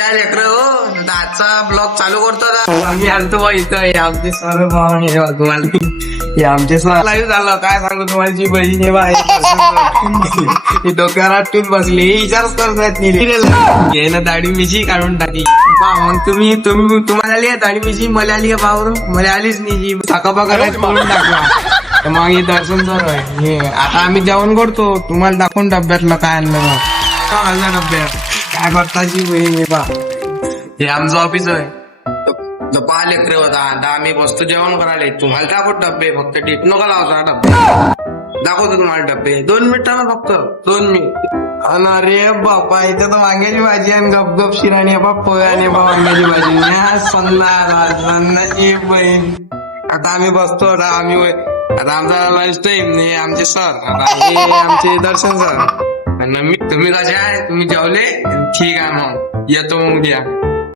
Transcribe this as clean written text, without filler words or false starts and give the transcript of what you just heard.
काय लेकर हो आजचा ब्लॉग चालू करतो ना. आम्ही आलतो बा इथं हे आमचे सर तुम्हाला हे आमचे सर लाईव्ह झालं काय सांगू तुम्हाला जी बहीण आहे बा ही डोक्यावर आटून बसली विचारच करत नाही घे ना दाढी मिशी काढून टाकली. मग तुम्हाला आली आहे दाढी मिशी मला आली आहे बावर मला आलीच नाही जी साकापा करायचं म्हणून टाकला. तर मग हे दर्शन सर आहे हे आता आम्ही जेवण करतो तुम्हाला दाखवून डब्यातलं काय आणलं माझ्या डब्यात काय करता जी बहीण आहे बा. हे आमचं ऑफिस आहे. पहा लेकर होता आता आम्ही बसतो जेवण करायला. तुम्हाला दाखवत डब्बे फक्त टीप नका लावता डब्बे. दाखवतो तुम्हाला डब्बे 2 मिनिटं ना फक्त 2 मिनिट. अरे बापा इथं तर वांग्याची भाजी आणि गपगप शिराणी बाप पोह्याने बा वांग्याची भाजी सन्नाची बहीण. आता आम्ही बसतो आता आमचा लंच टाइम नाही आमचे सर आता हे आमचे दर्शन सर. तुम्ही कसे आहे तुम्ही जेवले ठीक आहे मग येतो मग उद्या.